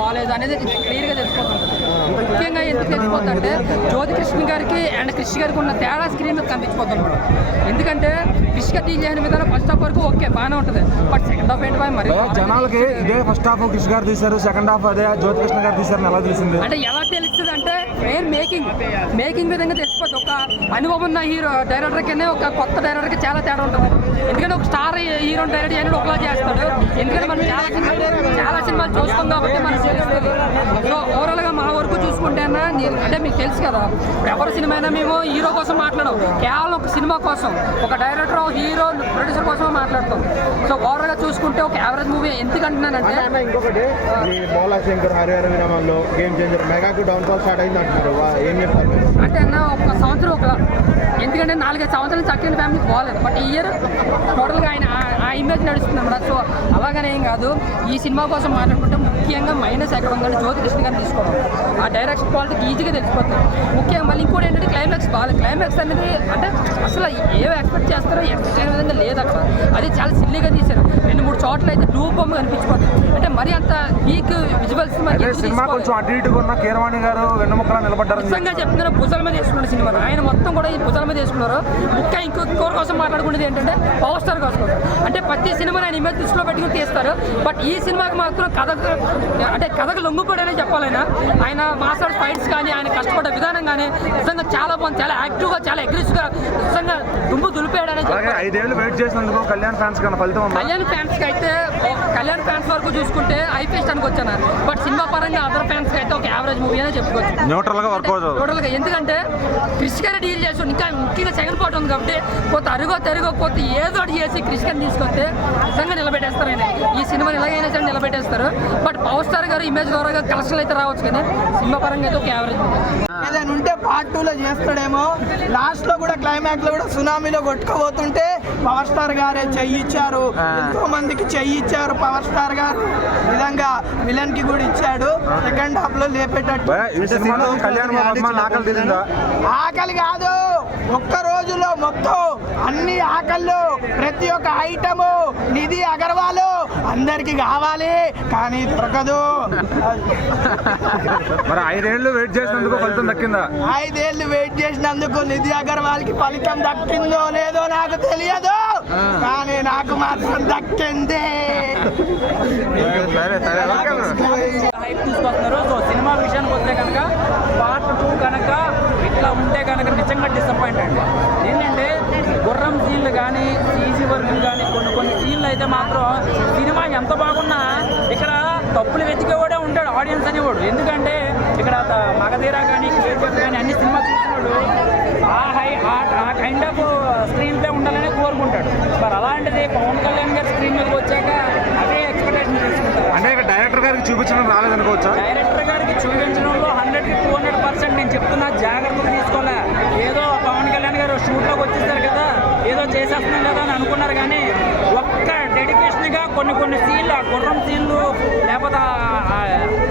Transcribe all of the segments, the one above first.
బాగాలేదు అనేది క్లియర్గా తెలిసిపోతుంది. ముఖ్యంగా ఎందుకు తెలిసిపోతుందంటే జ్యోతికృష్ణ గారికి అండ్ క్రిష్ గారికి ఉన్న తేడా స్క్రీన్ మీద కనిపించిపోతుంది మేడం. ఎందుకంటే క్రిష్ గారు డీల్ చేయని విధానం ఫస్ట్ హాఫ్ వరకు ఓకే బాగానే ఉంటుంది, బట్ సెకండ్ హాఫ్ ఏంటి మరి జనాలకి ఇదే ఫస్ట్ హాఫ్ క్రిష్ గారు తీశారు, సెకండ్ హాఫ్ అదే జ్యోతికృష్ణ గారు తీశారు ఎలా తెలిసింది అంటే ఎలా తెలుస్తుంది అంటే మేకింగ్ విధంగా తెలిసిపోతుంది. ఒక అనుభవం ఉన్న హీరో డైరెక్టర్ కింద ఒక కొత్త డైరెక్టర్కి చాలా తేడా ఉంటుంది. ఎందుకంటే ఒక స్టార్ హీరో డైరెక్ట్ చేయడం ఒకలా చేస్తాడు. ఎందుకంటే మనం చాలా సినిమాలు చూస్తాం కాబట్టి మనకు తెలుస్తుంది. సో ఓవరాల్గా మా వరకు చూసుకుంటే అంటే మీకు తెలుసు కదా, ఎవరి సినిమా అయినా మేము హీరో కోసం మాట్లాడడం, కేవలం ఒక సినిమా కోసం, ఒక డైరెక్టర్ హీరో ప్రొడ్యూసర్ కోసం మాట్లాడతాం. సో ఓవరాల్గా చూసుకుంటే ఒక యావరేజ్ మూవీ ఎందుకంటున్నానంటే ఇంకొకటి బోలా శంకర్ హరిహర విరామంలో గేమ్ చేంజర్ మెగాకు డౌన్ ఫాల్ స్టార్ట్ అయింది అంటున్నారు, ఏం చెప్తారు మీరు? అంటే అన్న ఒక సంవత్సరం ఒక ఎందుకంటే 4-5 సంవత్సరాలు చక్కని ఫ్యామిలీ బాగాలేదు, బట్ ఈ ఇయర్ టోటల్గా ఆయన ఆ ఇమేజ్ నడుస్తుంది అన్నమాట. సో అలాగనే ఏం కాదు, ఈ సినిమా కోసం మాట్లాడుకుంటే ముఖ్యంగా మైనస్ ఎక్కడ ఉందంటే జ్యోతికృష్ణ గారిని తీసుకోవడం, ఆ డైరెక్షన్ క్వాలిటీకి ఈజీగా తెలిసిపోతుంది. ముఖ్యంగా మళ్ళీ ఇంకోటి ఏంటంటే క్లైమాక్స్ బాగాలేదు. క్లైమాక్స్ అనేది అంటే అసలు ఏవో ఎక్స్పెక్ట్ చేస్తారో ఎక్స్పెక్ట్ అయిన విధంగా లేదు అక్కడ. అది చాలా సిల్లీగా తీశారు. 2-3 చోట్ల అయితే డూప్ బొమ్మ కనిపించిపోతుంది. అంటే మరి అంత వీక్ విజువల్స్ సినిమా కొంచెం అటు ఇటుగా ఉన్న కీరవాణి గారు వెన్నముక్కలా నిలబడ్డారు. నిజంగా చెప్తున్నారు, భుజాల మీద వేసుకున్నారు సినిమా. ఆయన మొత్తం కూడా ఈ భుజాల మీద వేసుకున్నారు. ముఖ్యంగా ఇంకోరి కోసం మాట్లాడుకునేది ఏంటంటే పవర్ స్టార్ కోసం. అంటే ప్రతి సినిమా ఆయన ఇమేజ్ దృష్టిలో పెట్టుకుని తీస్తారు, బట్ ఈ సినిమాకి మాత్రం కథకు లొంగిపోయాడనే చెప్పాలైనా. ఆయన మాస్టర్ ఫైట్స్ కానీ ఆయన కష్టపడ్డ విధానం కానీ నిజంగా చాలా బాగుంది. చాలా యాక్టివ్గా చాలా అగ్రెసివ్గా నిజంగా దుమ్ము దులిపేయడనే. 5 ఏళ్ళు వెయిట్ చేసినందుకు కళ్యాణ్ ఫ్యాన్స్ కన్నా ఫలితం కళ్యాణ్ ఫ్యాన్స్కి అయితే కళ్యాణ్ ఫ్యాన్స్ వరకు చూసుకుంటే ఐపీఎస్ అనుకొచ్చాను, బట్ సినిమా పరంగా అదర్ ఫ్యాన్స్కి అయితే ఒక యావరేజ్ మూవీ అనే చెప్పుకోవచ్చు. న్యూట్రల్గా వర్క్ అవుతుంది. టోటల్గా ఎందుకంటే క్రిష్ గారు డీల్ చేసి ఇంకా ముఖ్యంగా సెకండ్ పార్ట్ ఉంది కాబట్టి కొత్త తిరగకపోతే ఏదో చేసి క్రిష్ గారిని తీసుకొస్తే నిజంగా నిలబెట్టేస్తారు. ఆయన ఈ సినిమాని ఎలాగైనా సరే నిలబెట్టేస్తారు. బట్ పవర్ స్టార్ గారు ఇమేజ్ ద్వారా కలెక్షన్ అయితే రావచ్చు, కానీ సినిమా పరంగా అయితే ఒక యావరేజ్ ఏదైనా ఉంటే పార్ట్ 2లో చేస్తాడేమో. లాస్ట్ లో కూడా క్లైమాక్స్ లో కూడా సునామీలో కొట్టుకోబోతుంటే పవర్ స్టార్ గారే చెయ్యిచ్చారు, ఎంతో మందికి చెయ్యిచ్చారు పవర్ స్టార్ గారు. విధంగా విలన్ కి కూడా ఇచ్చాడు. సెకండ్ హాఫ్ లో లేపేటట్టు. ఆకలి కాదు, ఒక్క రోజులో మొత్తం అన్ని ఆకళ్ళు, ప్రతి ఒక్క ఐటము నిధి అగర్వాల్ అందరికి కావాలి కానీ దొరకదు. మరి 5 ఏళ్ళు వెయిట్ చేసినందుకు ఫలితం దక్కిందా? 5 ఏళ్ళు వెయిట్ చేసినందుకు నిధి అగర్వాల్ కి ఫలితం దక్కిందో లేదో నాకు తెలియదు, కానీ నాకు మాత్రం దక్కింది. తీసుకొస్తున్నారు. సో సినిమా విషయానికి వస్తే కనుక పార్ట్ 2 కనుక ఇట్లా ఉంటే కనుక నిజంగా డిసప్పాయింట్ అండి. ఏంటంటే గుర్రం సీన్లు కానీ ఈజీ వర్క్లు కానీ కొన్ని సీన్లు అయితే మాత్రం సినిమా ఎంత బాగున్నా ఇక్కడ తప్పులు వెతికేవాడే ఉంటాడు ఆడియన్స్ అనేవాడు. ఎందుకంటే ఇక్కడ మగధీరా కానీ కేజీఎఫ్ కానీ అన్ని సినిమా చూసినాడు ఆ కైండ్ ఆఫ్ స్క్రీన్ ప్లే ఉండాలని కోరుకుంటాడు. మరి అలాంటిది పవన్ కళ్యాణ్ గారి స్క్రీన్ మీదకి వచ్చాక అదే ఎక్స్పెక్టేషన్ తీసుకుంటారు. అంటే డైరెక్టర్ గారికి చూపించడం రాలేదనుకోవచ్చా? డైరెక్టర్ గారికి చూపించడంలో 100-200% నేను చెప్తున్నా, జాగ్రత్తలు తీసుకోలే. ఏదో పవన్ కళ్యాణ్ గారు షూట్లోకి వచ్చేసారు కదా, ఏదో చేసేస్తున్నాం కదా అని అనుకున్నారు, కానీ ఒక్క డెడికేషన్గా కొన్ని సీన్లు, ఆ గుర్రం సీన్లు లేకపోతే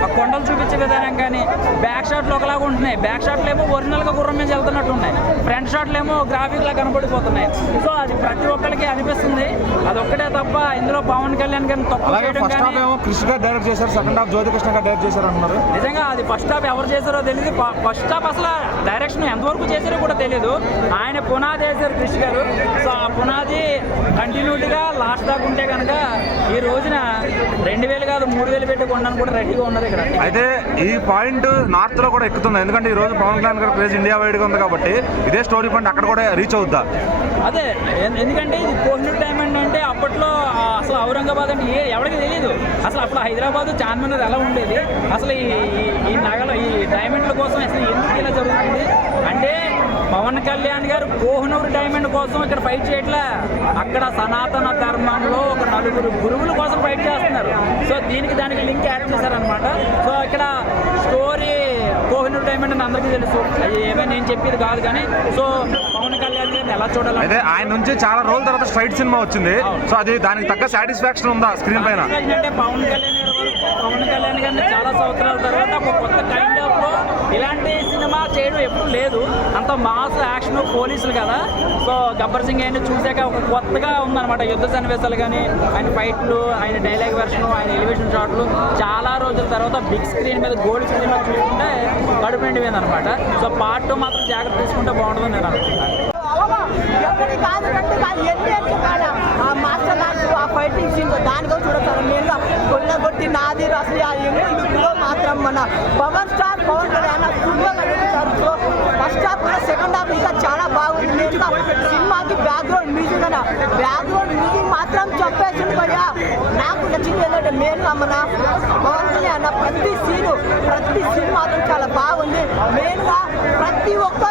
ఆ కొండలు చూపించే విధానం కానీ బ్యాక్ షాట్లు ఒకలాగా ఉంటున్నాయి. బ్యాక్ షాట్లు ఏమో ఒరిజినల్గా గుర్రం మీద వెళ్తున్నట్టు ఉన్నాయి, ఫ్రంట్ షాట్లు ఏమో గ్రాఫిక్లా కనబడిపోతున్నాయి. సో అది ప్రతి ఒక్కరికి అనిపిస్తుంది. అదొక్కటే తప్ప ఇందులో పవన్ కళ్యాణ్ గారిని తప్పు చేయడం కానీ. క్రిష్ గారు డైరెక్ట్ చేశారు, సెకండ్ హాఫ్ జ్యోతికృష్ణ గారు డైరెక్ట్ చేశారు అంటున్నారు. నిజంగా అది ఫస్ట్ హాఫ్ ఎవరు చేశారో తెలియదు. ఫస్ట్ హాఫ్ అసలు డైరెక్షన్ ఎంతవరకు చేశారో కూడా తెలియదు. ఆయన పునాది వేశారు క్రిష్ గారు. సో ఆ పునాది కంటిన్యూటీగా లాస్ట్ దాకా ఉంటే కనుక ఈ రోజున 2000 కాదు 3000 పెట్టి కొనడానికి కూడా రెడీగా ఉన్నది ఇక్కడ. అయితే ఈ పాయింట్ నార్త్ లో కూడా ఎక్కుతుంది, ఎందుకంటే ఈ రోజు పవన్ కళ్యాణ్ గారి క్రేజ్ ఇండియా వైడ్ గా ఉంది కాబట్టి ఇదే స్టోరీ పాయింట్ అక్కడ కూడా రీచ్ అవుద్దా? అదే ఎందుకంటే ఇది కోహినూర్ డైమండ్ అంటే అప్పట్లో అసలు ఔరంగాబాద్ అంటే ఎవరికి తెలియదు. అసలు అప్పుడు హైదరాబాద్ చార్మినార్ ఎలా ఉండేది, అసలు ఈ నగలు ఈ డైమండ్ల కోసం అసలు ఎందుకు ఇలా జరుగుతుంది అంటే పవన్ కళ్యాణ్ గారు కోహినూర్ డైమండ్ కోసం ఇక్కడ ఫైట్ చేయట్లే, అక్కడ సనాతన ధర్మంలో ఒక 4 గురువుల కోసం ఫైట్ చేస్తున్నారు. సో దానికి లింక్ యాడ్ చేశారనమాట. సో ఇక్కడ స్టోరీ కోహినూర్ డైమండ్ అని అందరికీ తెలుసు, అది ఏమైనా నేను చెప్పేది కాదు. కానీ సో పవన్ కళ్యాణ్ గారిని ఎలా చూడాలి అంటే ఆయన నుంచి చాలా రోజుల తర్వాత ఫైట్ సినిమా వచ్చింది. సో అది దానికి తగ్గ సాటిస్ఫాక్షన్ ఉందా స్క్రీన్ పైన? అంటే పవన్ కళ్యాణ్ గారిని చాలా సంవత్సరాల తర్వాత ఒక కొత్త కైండ్ ఆఫ్ లో ఇలాంటి సినిమా చేయడం ఎప్పుడు లేదు. అంత మాస్ యాక్షన్ పోలీసులు కదా. సో గబ్బర్ సింగ్ అయినా చూసాక ఒక కొత్తగా ఉందన్నమాట. యుద్ధ సన్నివేశాలు కానీ, ఆయన ఫైట్లు, ఆయన డైలాగ్ వెర్షన్, ఆయన ఎలివేషన్ షాట్లు చాలా రోజుల తర్వాత బిగ్ స్క్రీన్ మీద గోల్డ్ స్క్రీన్ మీద చూసుకుంటే కడుపు నిండిపోయింది అనమాట. సో పార్ట్ 2 మాత్రం జాగ్రత్త తీసుకుంటే బాగుంటుందని నేను అనుకుంటున్నాను. ఎవరి కాదు రెండు కాదు ఎన్ని చెప్పాలి ఆ మార్షల్ ఆర్ట్స్ ఆ ఫైటింగ్ సీన్ దానికో చూడతారు. నేను కొట్టి నాది అసలు ఆ లుక్లో మాత్రం మన power star Pawan Kalyan first half కూడా సెకండ్ హాఫ్ ఇంకా చాలా బాగుంది. నేను సినిమాకి బ్యాక్గ్రౌండ్ మ్యూజిక్ అన్న బ్యాక్గ్రౌండ్ మ్యూజిక్ మాత్రం చెప్పేసింది భయ్యా. నాకు నచ్చింది ఏంటంటే మెయిన్గా మన పవన్ కళ్యాణ్ ప్రతి సీన్ మాత్రం చాలా బాగుంది. మెయిన్గా ప్రతి ఒక్క